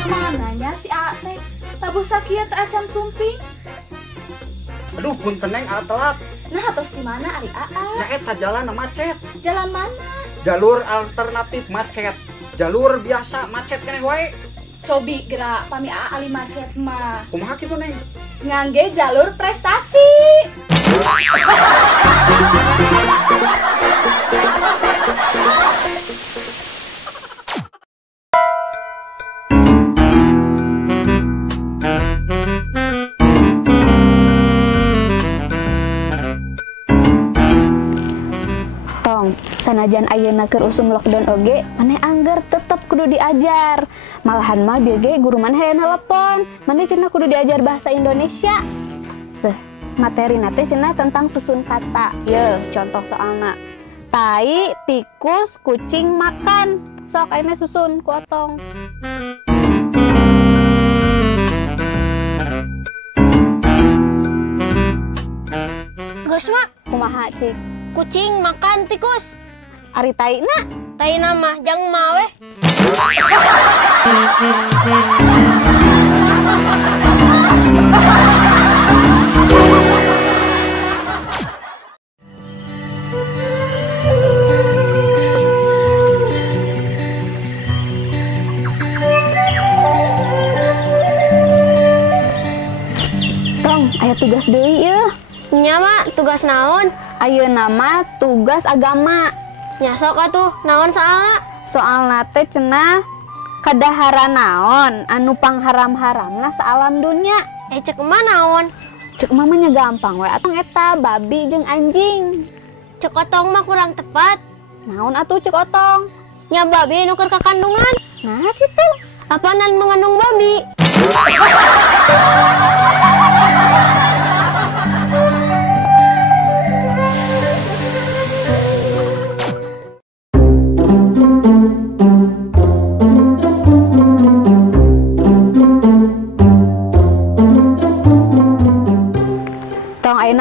Kemananya si Ate? Tabuh sakia teu acan sumping. Aduh, punten Neng, telat. Nah, tos di mana ari Aa? Ya eta jalan macet. Jalan mana? Jalur alternatif macet. Jalur biasa macet keneh wae. Cobi gerak pami Aa ali macet mah. Kumaha kitu Neng? Ngangge jalur prestasi. Sanajan ayeuna keur usum lockdown oge, maneh angger tetep kudu diajar. Malahan mah bieu ge guru maneh aya nelepon, maneh cenah kudu diajar bahasa Indonesia. Materi teh cenah tentang susun kata. Ye, contoh soalna. Tai, tikus, kucing makan. Sok ayeuna susun ku Otong. Geus mah, Kumaha cik? kucing makan tikus. Ari taina? Taina mah jang maweh. Tong, aya tugas deui yeuh. Nya mah tugas naon? Ayeuna mah tugas agama. Nya sok atuh, naon soalna? Soalna teh cenah kadahara naon anu pangharam-haramna saalam dunya. Cek emah naon? Cek mamanya gampang we atong eta babi jeung anjing. Cek Otong mah kurang tepat. Naon atuh cek Otong? Nya babi nu keur kakandungan. Nah kitu. Apaanan mengandung babi?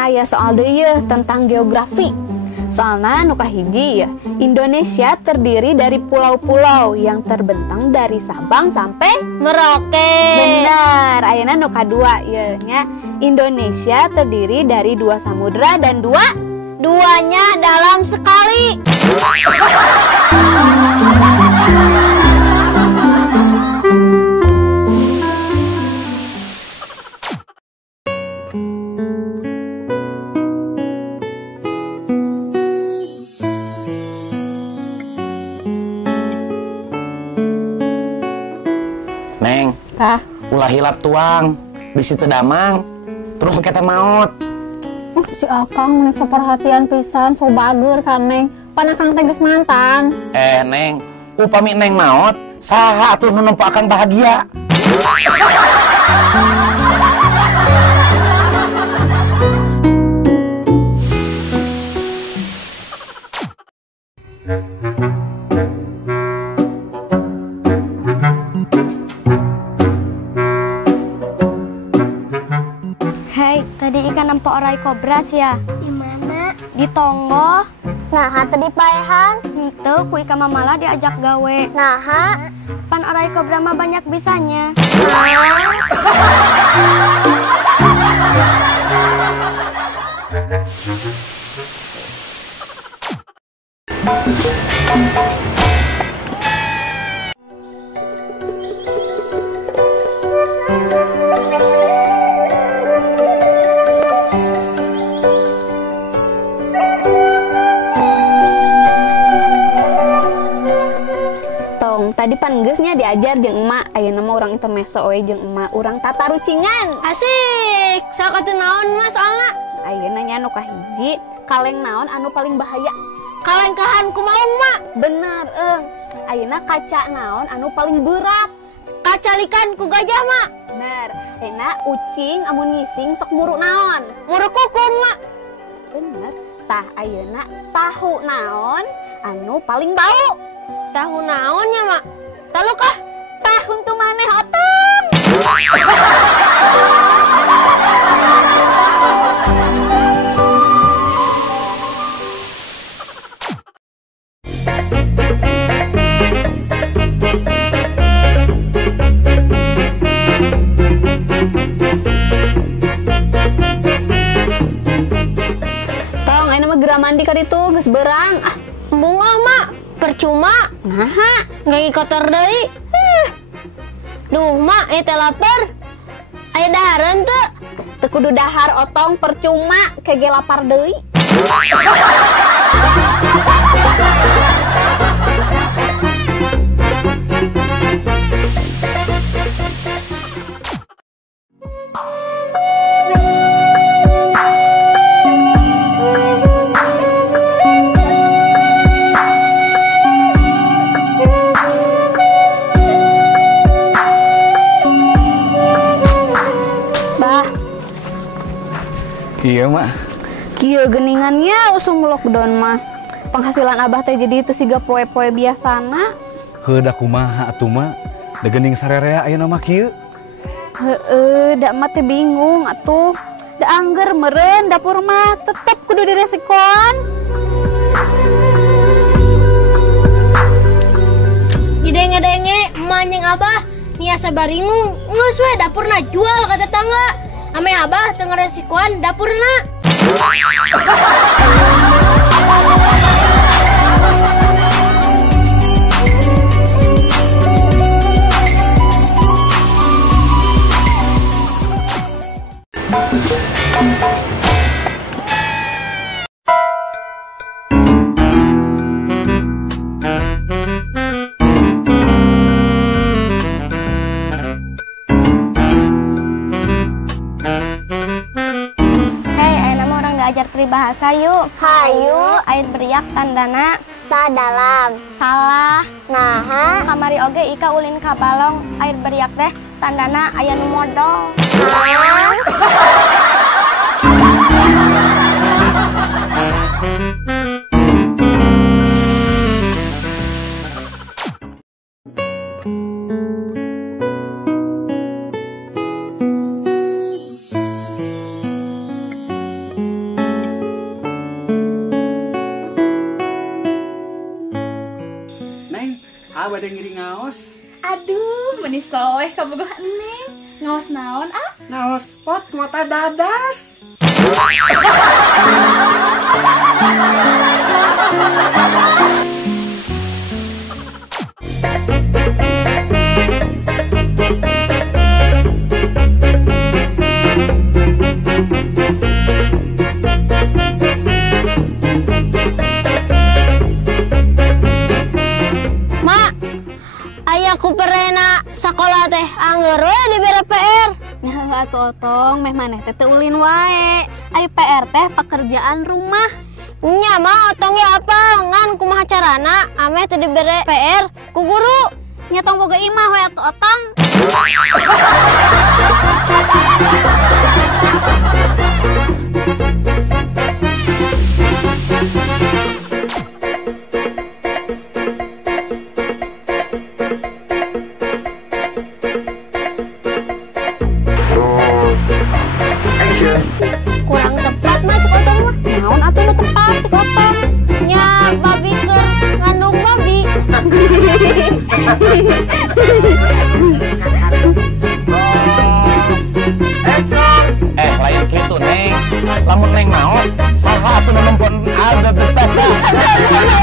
Aya soal deui tentang geografi. Soalna nu kahiji ya, Indonesia terdiri dari pulau-pulau yang terbentang dari Sabang sampai Merauke. Benar. Ayeuna nu kadua ya nya, Indonesia terdiri dari 2 samudra dan duanya dalam sekali. Neng, ulah hilap tuang, bisi teu damang, terus kita maot. Si Akang nih perhatian pisan, so bager kan Neng. Pan Akang teh geus mantan. Neng, upami Neng maot, saha tuh nu nempo Akang bahagia. Tadi ikan nempo orai kobras ya? Di mana? Di Tonggo. Nah, tadi paehan. Henteu ku ikan mamala diajak gawe. Nah, pan orai kobra mah banyak bisanya. Tadi pan geusnya diajar jeung emak, ayeuna mah urang intermeso we jeung emak, urang tata rucingan. Asik. Sok atuh naon mah soalna? Ayeuna nya nu kahiji, kaleng naon anu paling bahaya? Kalengkahan kumaha mak? Bener, ayeuna kaca naon anu paling berat? Kacalikan ku gajah mak. Bener. Ayeuna ucing amun ngising sok muru naon? Muru kukung mak. Bener. Tah ayeuna tahu naon anu paling bau? Tahu naonnya mak? Tahu kah? Tahun tuh maneh Otong. ayeuna mah geura mandi ka ditu geus beurang. Ah, Bunga mak, percuma. naha? Nggak kotor deui. Duh mak, teh lapar. Aya dahareun teu? Teu kudu dahar otong percuma kege lapar deui. Bah, Iya mak. kieu geuningannya usum lockdown mah. Penghasilan abah teh jadi teu siga poe-poe biasana. Heudah kumaha atuh mak. Da geuning sarerea ayeuna mah kieu. Heeh, da mah teh bingung atuh. Da angger meureun dapur mah tetep kudu diresikoan. Didenge-denge emanyeng abah niasa baringung. Geus we dapurna jual ka tetangga. Ame abah teu ngaresikoan dapurna. Hei, ayeuna mah urang diajar peribahasa yuk. Hayu, aya beriak tandana ta dalam. Salah. Naha, kamari oge ika ulin ka balong. Air beriak teh tandana aya nu modal. Neng, bade ngiring ngaos. Aduh, meni soleh kabogoh Neng. Ngaos naon ah? Ngaos pot kuota dadas. Mak, aya kuperena sakola teh angger we dibere PR. Nah, atuh otong meh maneh teh teu ulin wae. Ai PR teh pekerjaan rumah. Nya mah otong ge apa ngan kumaha carana ame teu dibere PR ku guru. Nya tong boga imah we atuh otong. Kurang tepat mah cek otong mah. Naon atuh nu tepat cek otong. Nya babi keur ngandung babi. Lain kitu neng. Lamun neng naon, saha atuh nu nempon ada betas dah.